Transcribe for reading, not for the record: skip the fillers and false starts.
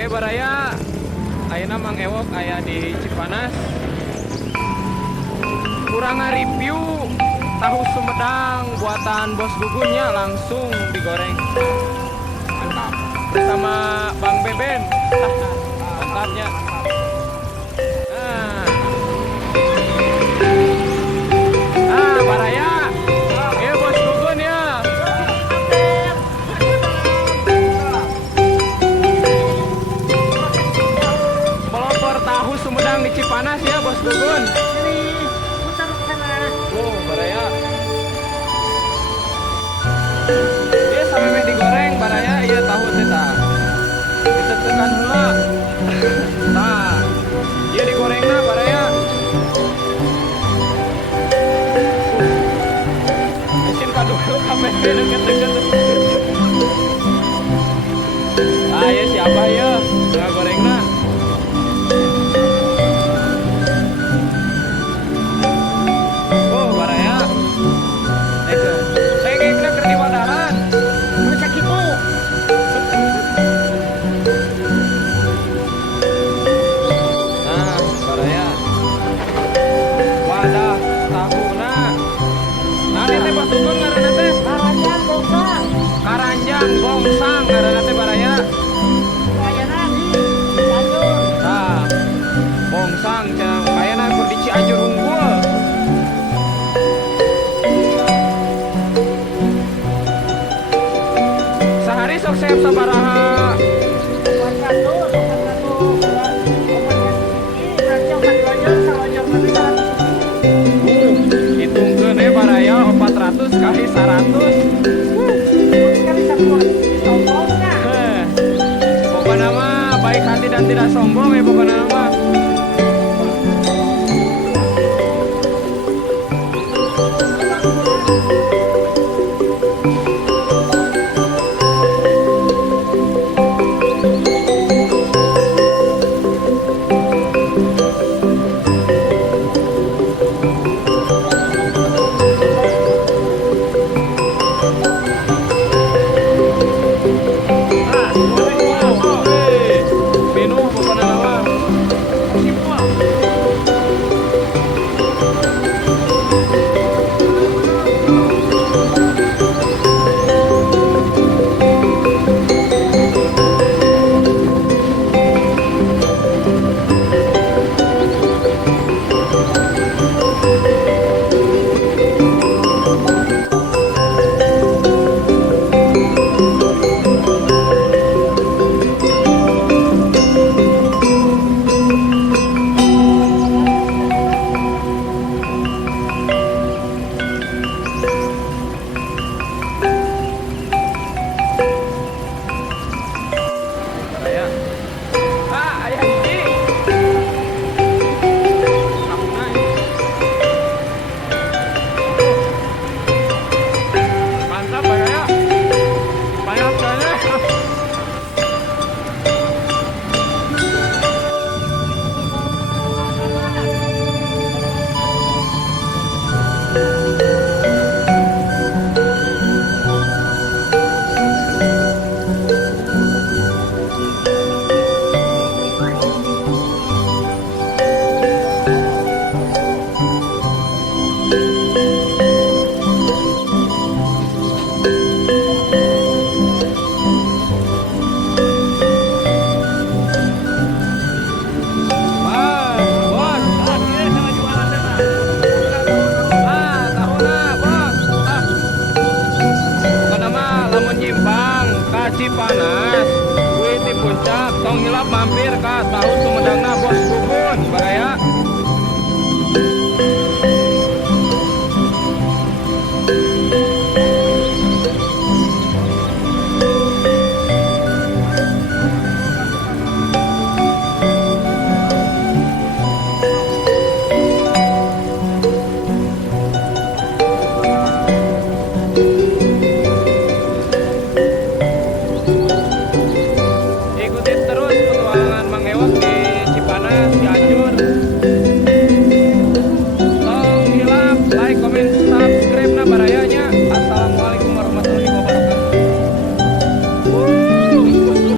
Oke baraya, ayeuna Mang Ewok aya di Cipanas. Kurang review tahu Sumedang buatan Bos Gugunnya langsung digoreng. Mantap. Bersama Bang Beben. Mantapnya. Baraya. Ya Bos Gugun ya. Pelopor tahu Sumedang di Cipanas ya Bos Gugun. Oh, baraya. Dia sampai digoreng baraya iya tahu teh tah. Ditetekan heula. Tah. Dia digorengna baraya. Mesin kadulu kabeh deket-deket. Ah, ya siapa ya? Tengah gorengna. Karanjang bongsang ngaranna teh baraya. Tah. Bongsang cenah kayana keur di Cianjur unggul. Sehari sok sayap sabaraha? Hitungkeun we baraya 400 kali 100. Pokoknya mah baik hati dan tidak sombong ya pokoknya mah. Cipanas, kuwi di puncak tong hilap mampir